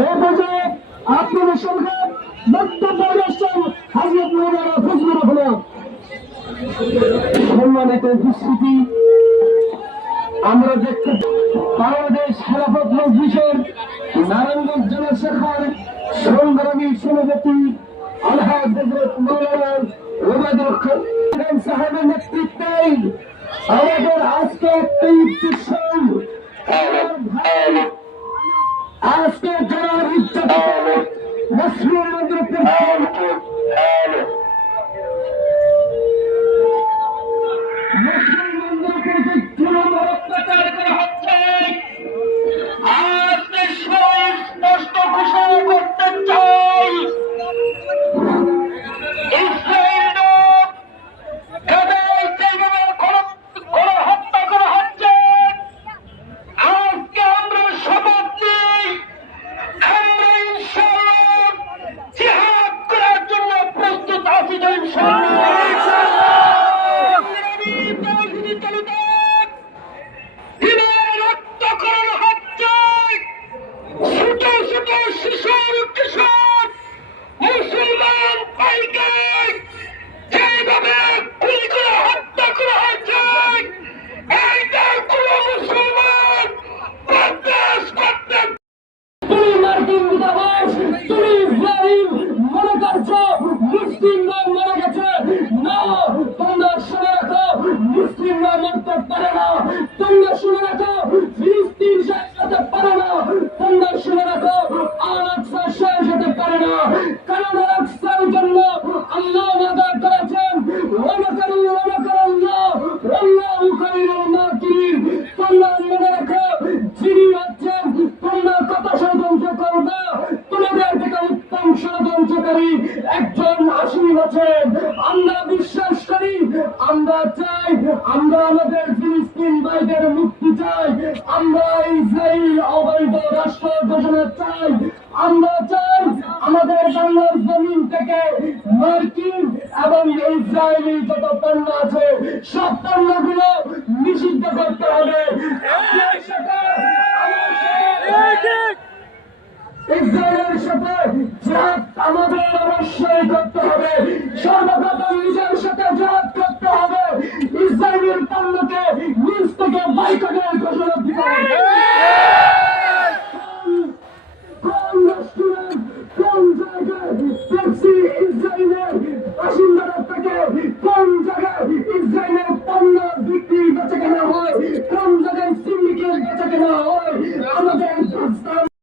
এই পর্যায়ে আপনাদের সঙ্গে বক্তব্য রাখছেন হযরত মাওলানা ফজলুর রহমান। সম্মানিত উপস্থিতি, আমরা দেখতে বাংলাদেশ খেলাফত মজলিসের নারায়ণগঞ্জ জেলা শাখার সংগ্রামী সভাপতি আলহাজ হযরত মাওলানা ওবায়দুল খান সাহেবের নেতৃত্বে আমাদের আজকে একটি উদ্দেশ্য, আজকে যারা মুসলিম অত্যাচার করা হচ্ছে, আজকে স্পষ্ট ঘোষণা করতে চাই হত্যা করা হচ্ছে। আজকে আমরা শপথ নিই, আমরা ইনশাআল্লাহ জিহাদ করার জন্য প্রস্তুত আছি। শিশুর কিশোর মুসলমান ভাইকে যেভাবে গুলি করে হত্যা করা হয়েছে, এইটার কোন মুসলমান বরদাস্ত করতে। তুমি মার্কিন দূতাবাস, তুমি ইসরায়েল মনে করছো মুসলিমরা মারা গেছে। না, তোমরা শুনে রাখো, মুসলিমরা মরতে পারে না। তোমরা শুনে রাখো, ফিলিস্তিন শেষ হতে পারে না। তোমরা শুনে রাখো, আল-আকসা শেষ হতে পারে না। কারণ আল-আকসার জন্য আল্লাহ ওয়াদা করেছেন, আল্লাহু খায়রুল মাকিরিন। তোমরা মনে রাখো, যিনি হচ্ছেন তোমরা কত ষড়যন্ত্র করবে, তোমাদের থেকে উত্তম ষড়যন্ত্রকারী একজন আসামি আছেন। আমরা বিশ্বাস করি, আমরা চাই, আমরা আমাদের ফিলিস্তিন ভাইদের মুক্তি চাই। আমরা ইসরায়েল অবৈধ রাষ্ট্র ঘোষণা চাই। আমরা চাই আমাদের বাংলার জমিন থেকে মার্কিন এবং ইসরায়েলি যত পণ্য আছে সব পণ্যগুলো নিষিদ্ধ করতে হবে। ইসরায়েলের সাথে জিহাদ আমাদের অবশ্যই করতে হবে। সর্বপ্রথম নিজের সাথে জিহাদ করতে হবে। ইসরায়েলের পণ্যকে নিজ থেকে বয়কটের ঘোষণা দিতে হবে। কোন রেস্টুরেন্ট, কোন জায়গায় ট্যাক্সি ইসরায়েলের বাসিন্দাদের থেকে কোন জায়গায় ইসরায়েলের পণ্য বিক্রি বেচা কেনা হয়, কোন জায়গায় সিন্ডিকেট বেচা কেনা হয়, আমাদের